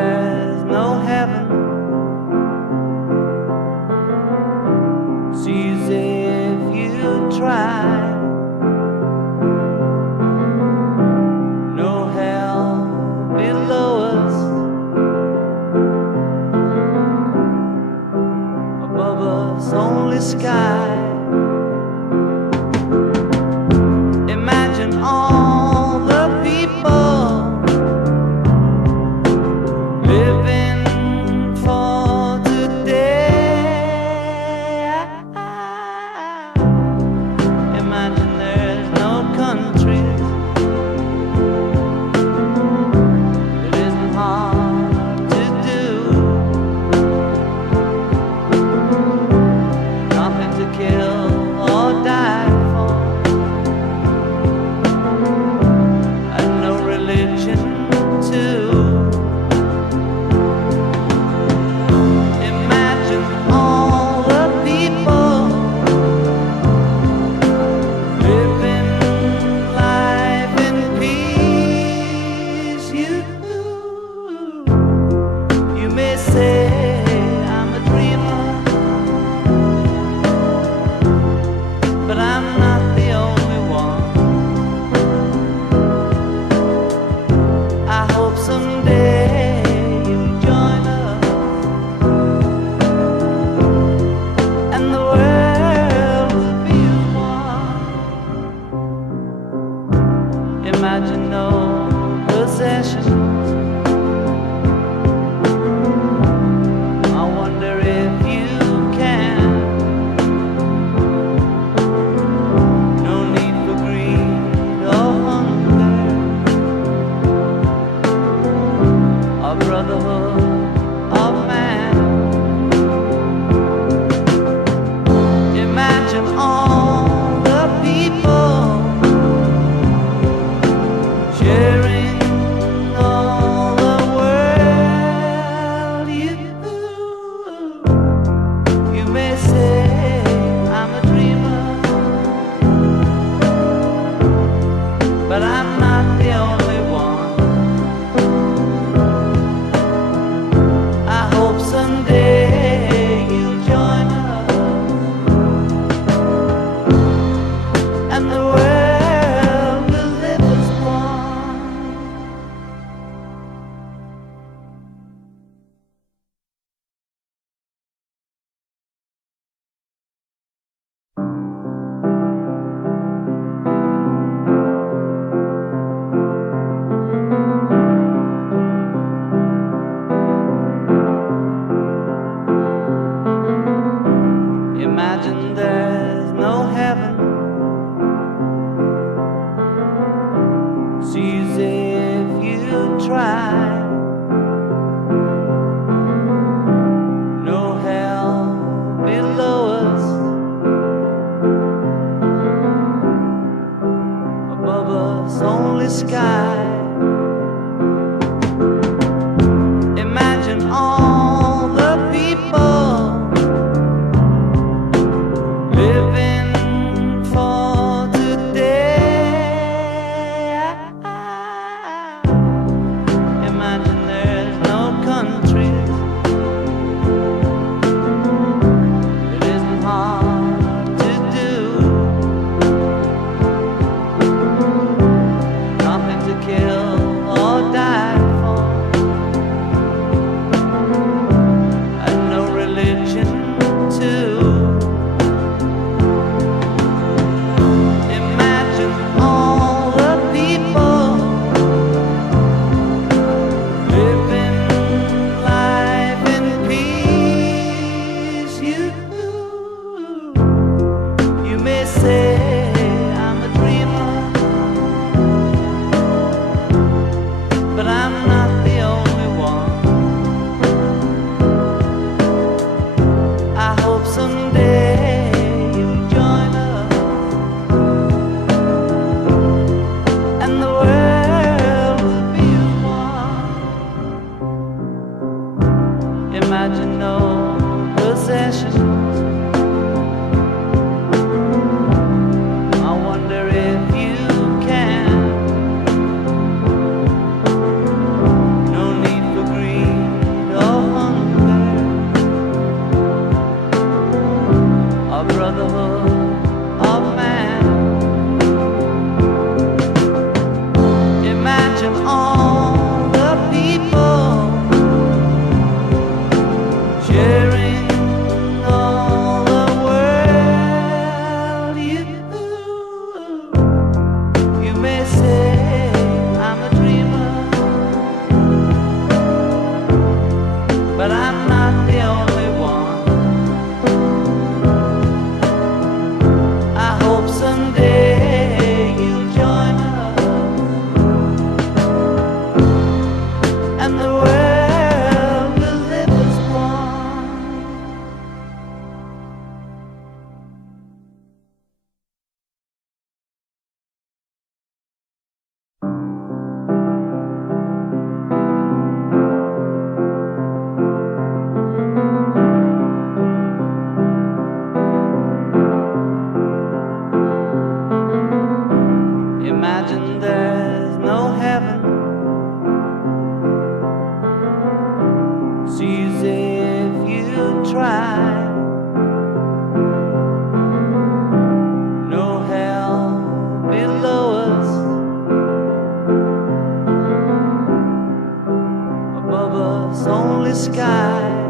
there's no heaven. It's easy if you try. No hell below us, above us only sky. Imagine all the people living for today. Imagine there's no countries. It isn't hard to do. Nothing to kill or die for, and no religion too. Imagine all the people living life in peace. You may say I'm a dreamer, but I'm not the only one. I hope someday you'll join us, and the world will be as one. Imagine no possessions. I wonder if you can. No need for greed or hunger, or brotherhood of man. Imagine all the people sharing all the world. You may say I'm a dreamer, but I'm not the only one. I hope someday you'll join us, and the world will live as one. Imagine there's no heaven. It's easy if you try. No hell below us, above us only sky. Imagine all the people living for today. Imagine there's no countries. It isn't hard to do. Nothing to kill or die for, and no religion too. Imagine all the people living life in peace. You may say I'm a dreamer, but I'm not the only one. I hope someday you'll join us, and the world will be as one. Imagine no possessions. I wonder if you can. No need for greed try. No hell below us, above us only sky.